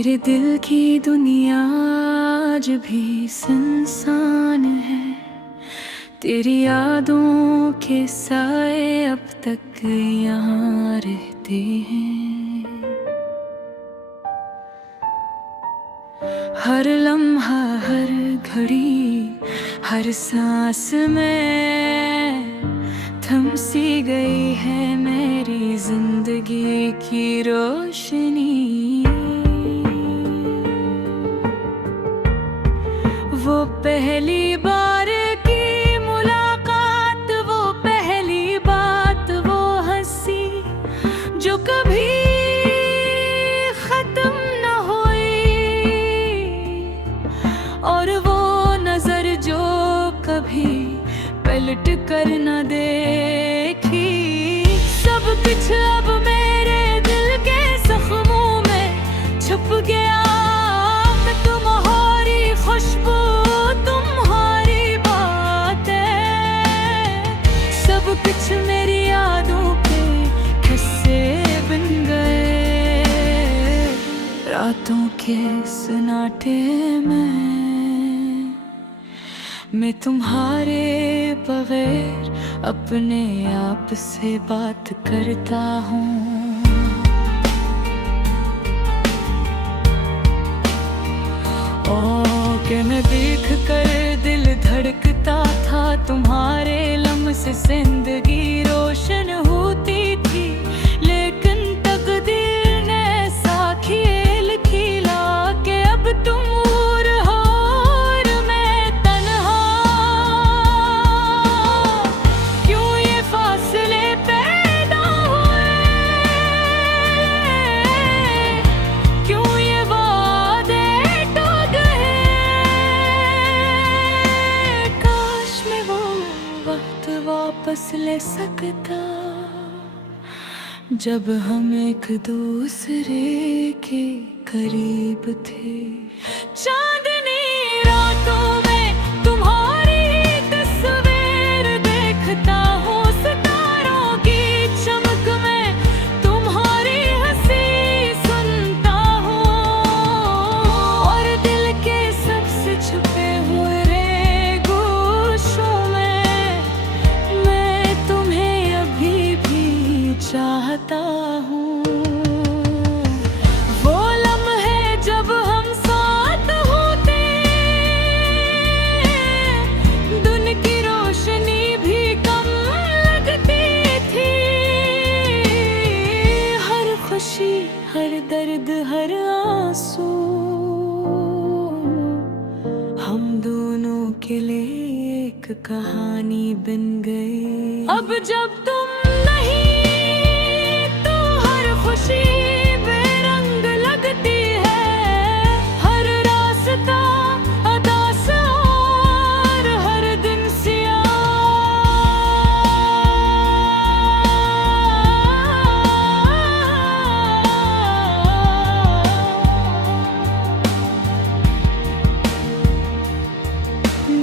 मेरे दिल की दुनिया आज भी सुनसान है। तेरी यादों के साए अब तक यहाँ रहते हैं। हर लम्हा, हर घड़ी, हर सांस में थम सी गई है मेरी जिंदगी की रोशनी। वो पहली बार की मुलाकात, वो पहली बात, वो हंसी जो कभी खत्म न हुई, और वो नजर जो कभी पलट कर न देखी। सब कुछ अब मेरे दिल के जख्मों में छुप गया। तुम्हारी खुशबू, तुम्हारी बातें, सब कुछ मेरी यादों के किस्से बन गए। रातों के सन्नाटे में मैं तुम्हारे बगैर अपने आप से बात करता हूँ। कि मैं देख कर दिल धड़कता था, तुम्हारे लम्हे से जिंदगी रोशन होती थी। लेकिन तकदीर ने ऐसा खेल खेला कि अब तुम दूर हो और मैं तन्हा। क्यों ये फासले पैदा हुए, क्यों ये वादे टूट गए। काश मैं वो वक्त वापस ले सकता जब हम एक दूसरे के करीब थे। चांदनी रातों में तुम्हारी तस्वीर देखता हूँ, सितारों की चमक में तुम्हारी हंसी सुनता हूँ, और दिल के सबसे छुपे हुए गोशों में मैं तुम्हें अभी भी चाहता हूँ। वो लम्हे जब हम साथ होते, दिन की रोशनी भी कम लगती थी। हर खुशी, हर दर्द, हर आंसू हम दोनों के लिए एक कहानी बन गई। अब जब तुम नहीं तो हर खुशी बेरंग लगती है। हर रास्ता उदास और हर दिन सियाह।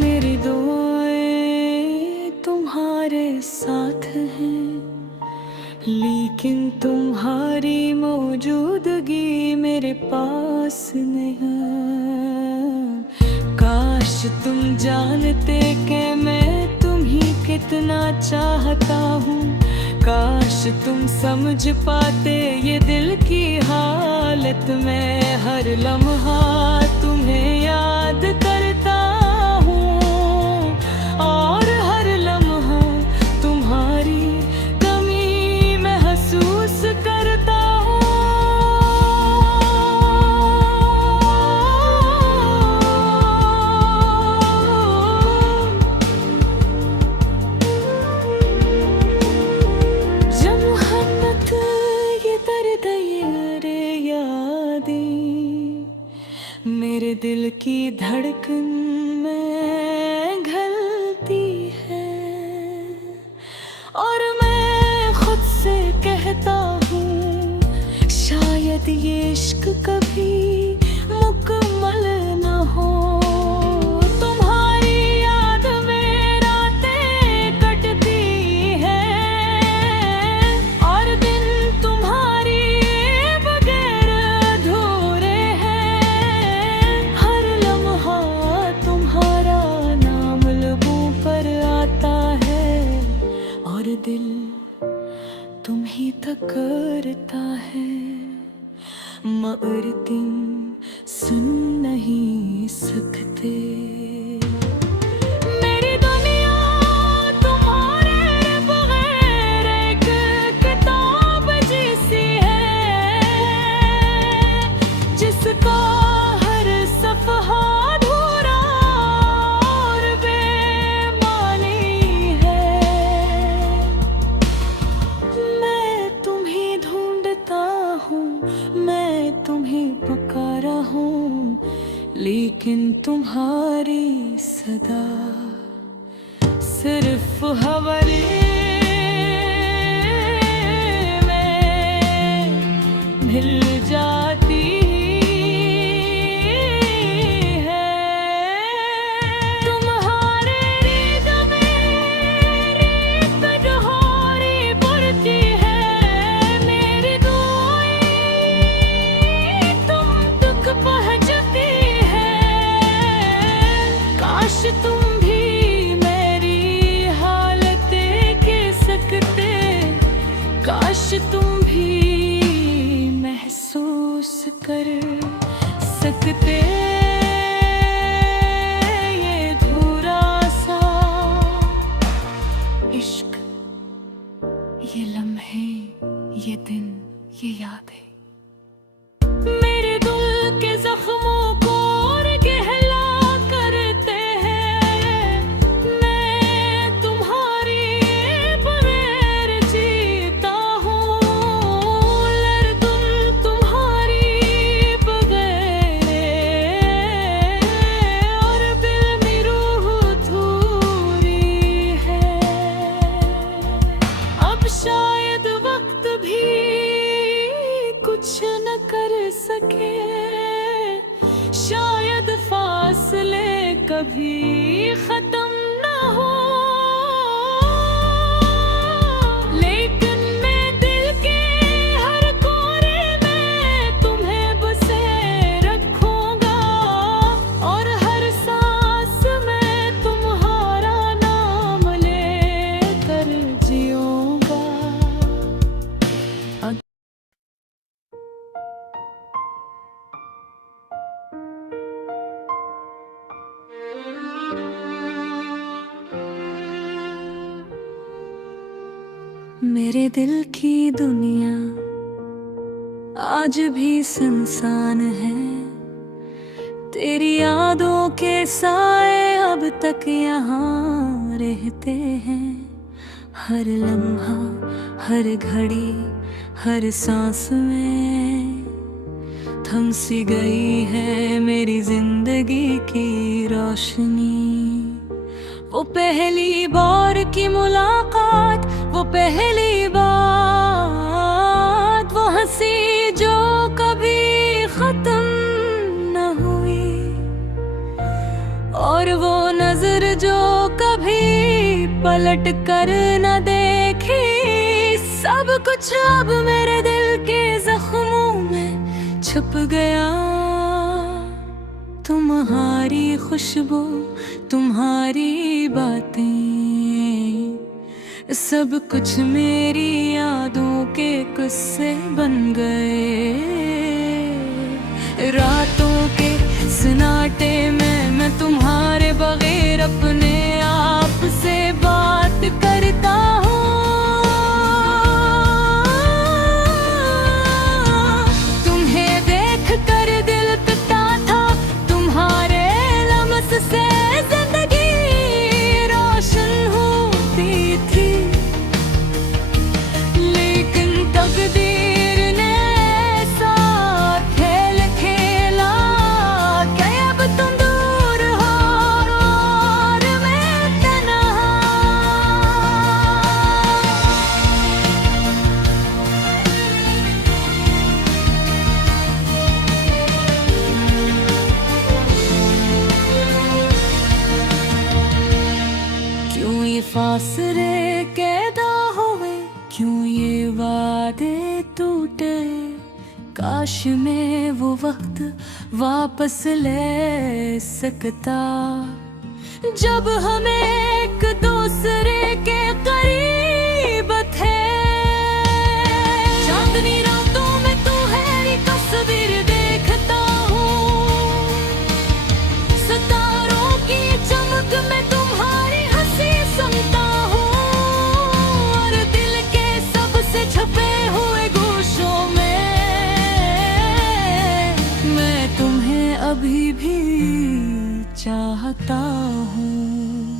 मेरी दुआएं तुम्हारे साथ हैं, लेकिन तुम्हारी मौजूदगी मेरे पास नहीं। काश तुम जानते कि मैं तुम्हीं कितना चाहता हूँ। काश तुम समझ पाते ये दिल की हालत में हर लम्हा तुम्हें याद करता हूँ, और हर लम्हा तुम्हारी कमी महसूस करता हूँ। जब मोहब्बत ये दर्द ये यादें मेरे दिल की धड़कन में घलती है, और मैं खुद से कहता हूँ शायद ये इश्क कभी मुकम्मल न हो। तुम्हारी याद में रातें कटती हैं, और दिन तुम्हारी बगैर अधूरे हैं। करता है, मगर तुम सुन नहीं सकते। मेरी दुनिया तुम्हारे बगैर एक किताब जैसी है, जिसका हर सफ़हा अधूरा और बेमानी है। मैं तुम्हें ढूंढता हूँ, मैं तुम्हें पुकारा हूँ, लेकिन तुम्हारी सदा सिर्फ हवाले में मिल जाती है। तुम्हारे रीत में रीत डहोरी बढ़ती है, मेरी दुआएं तुम तक पहुंचती है। काश तुम भी मेरी हालत के सकते, काश तुम भी महसूस कर सकते। ये धूरा सा इश्क, ये लम्हे, ये दिन, ये यादें मेरे दिल के जख्मों को और गहरा करते हैं। मैं तुम्हारी बगैर जीता हूँ, लर्दुन तुम्हारी बगैर, और दिल में रूह अधूरी है। अब शायद वक्त भी कुछ न कर सके, शायद फासले कभी खत्म न हो, लेकिन मैं दिल के हर कोने में तुम्हें बसे रखूंगा, और हर सांस में तुम्हारा नाम लेकर जीऊंगा। मेरे दिल की दुनिया आज भी सुनसान है, तेरी यादों के साए अब तक यहाँ रहते हैं। हर लम्हा, हर घड़ी, हर सांस में थम सी गई है मेरी जिंदगी की रोशनी। वो पहली बार की मुलाकात, वो पहली बात, वो हंसी जो कभी खत्म न हुई, और वो नजर जो कभी पलट कर न देखी। सब कुछ अब मेरे दिल के जख्मों में छुप गया। तुम्हारी खुशबू, तुम्हारी बातें, सब कुछ मेरी यादों के किस्से बन गए। रातों के सन्नाटे में मैं तुम्हारे बगैर अपने आप से बात करता हूँ। तुम्हें देख कर दिल पिता था, तुम्हारे लम्स से जिंदगी रोशन होती थी, लेकिन तकदीर ने साथ खेल खेला कि अब तुम दूर हो और मैं तन्हा। क्यों ये फासले कैदा हुए, क्यों ये वादे टूटे। काश मैं वो वक्त वापस ले सकता, जब हम एक दूसरे के करीब थे। चाहता हूँ।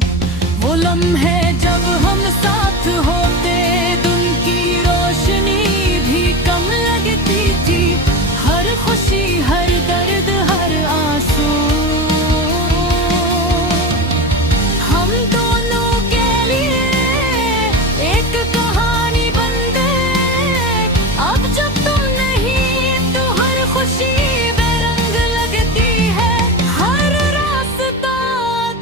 वो लम्हे जब हम साथ होते, दिन की रोशनी भी कम लगती थी। हर खुशी, हर दर्द, हर आंसू हम दोनों के लिए एक कहानी बन गए। अब जब तुम नहीं तो हर खुशी बेरंग लगती है। हर रास्ता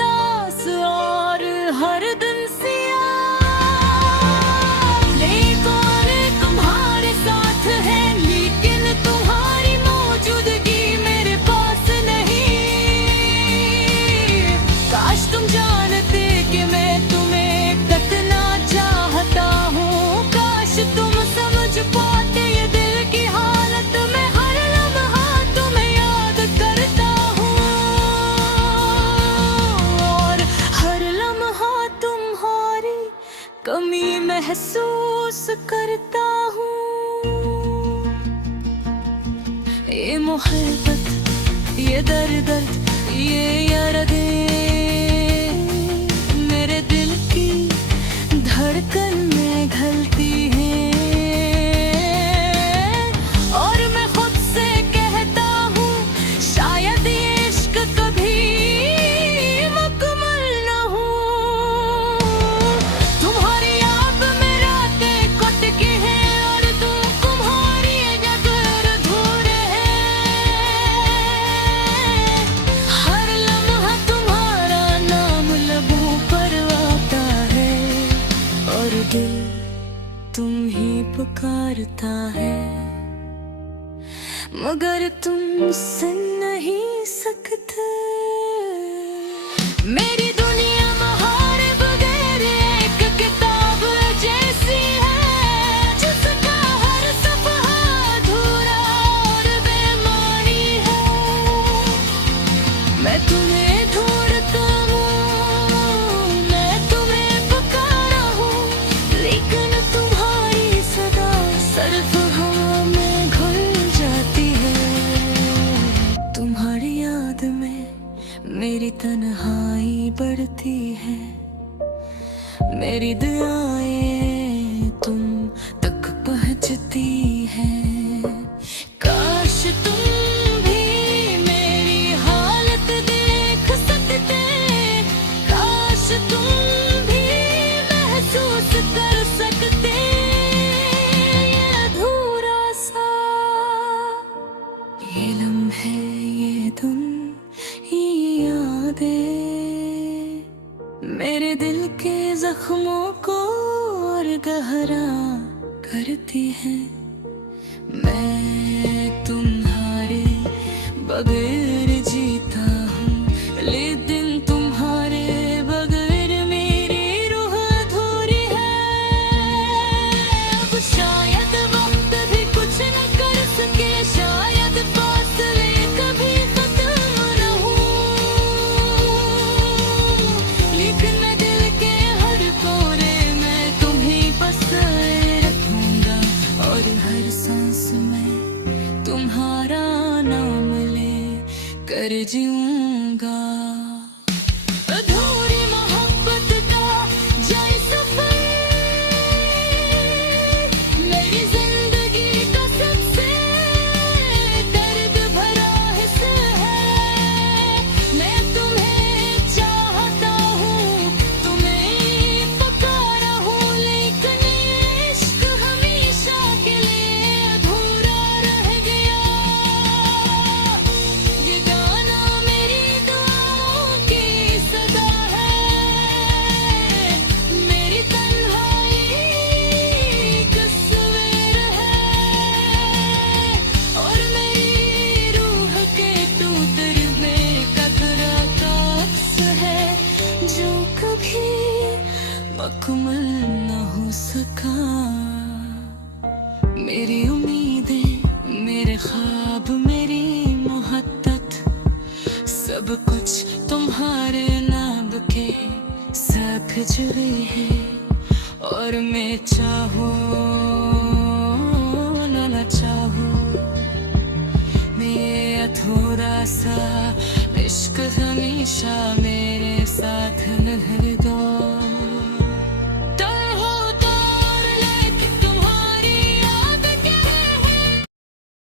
दास और हर दिन सियाह। लेकिन तुम्हारे साथ है, लेकिन तुम्हारी मौजूदगी मेरे पास नहीं। काश तुम जानते कि मैं तुम्हें कितना चाहता हूँ। काश तुम समझ पाते ये दिल की हालत। मैं हर लम्हा तुम्हें याद करता हूँ और हर लम्हा तुम्हारी कमी महसूस करता हूँ। ये मोहब्बत, ये दर्द, ये यादें मेरे दिल की धड़कन में घलती हैं। और मैं खुद से कहता हूँ, शायद ये इश्क कभी मुकम्मल न हो। तुम्हारी याद में रातें कटती हैं और तुम्हारी नज़र अधूरे हैं। हर लम्हा तुम्हारा नाम लबों पर आता है और दिल तुम ही पुकारता है। मगर तुम सुन नहीं सकते। मेरी दुनिया बाहर बगैर एक किताब जैसी है, जिसका हर सफ़ा अधूरा और बेमानी है। मैं तुम्हें ढूंढता हूँ, मैं तुम्हें पुकारा हूँ, लेकिन तुम्हारी सदा सिर्फ हवा में घुल जाती है। तुम्हारी याद में मेरी तन्हाई बढ़ती है। मेरी दुआएं तुम तक पहुंचती हैं। काश तुम भी मेरी हालत देख सकते। काश तुम भी महसूस कर सकते। ये अधूरा सा, ये लम्हे, ये धुन, ये यादें मेरे दिल के जख्मों को और गहरा करती हैं। मैं तुम्हारे बगैर जीता हूँ, लेकिन तुम्हारे बगैर मेरी रूह अधूरी है। अब शायद वक्त भी कुछ न कर सके, शायद फासले कभी खत्म न हो। लेकिन मैं दिल के हर कोने में तुम्हें बसाए रखूंगा और हर सांस में तुम्हारा नाम ले कर जीऊंगा। अधूरी मोहब्बत का जाए सफर मेरी जिंदगी का सबसे दर्द भरा हिस्सा है। मैं तुम्हें चाहता हूँ, तुम्हें पुकारा हूँ, लेकिन ये इश्क हमेशा के लिए अधूरा रह गया। ये गाना मेरी दुआओं की सदा है। मेरी तन्हाई एक सवेर है और मेरी रूह के टूट में कतरा का अक्स है, जो कभी मुकम्मल न हो सका। मेरी उम्मीदें, मेरे ख्वाब, मेरी मोहब्बत, सब कुछ तुम्हारे नाम के साथ जुड़े हैं। और मैं चाहूँ न चाहूँ, मैं अधूरा सा इश्क हमें हमेशा मेरे साथ है।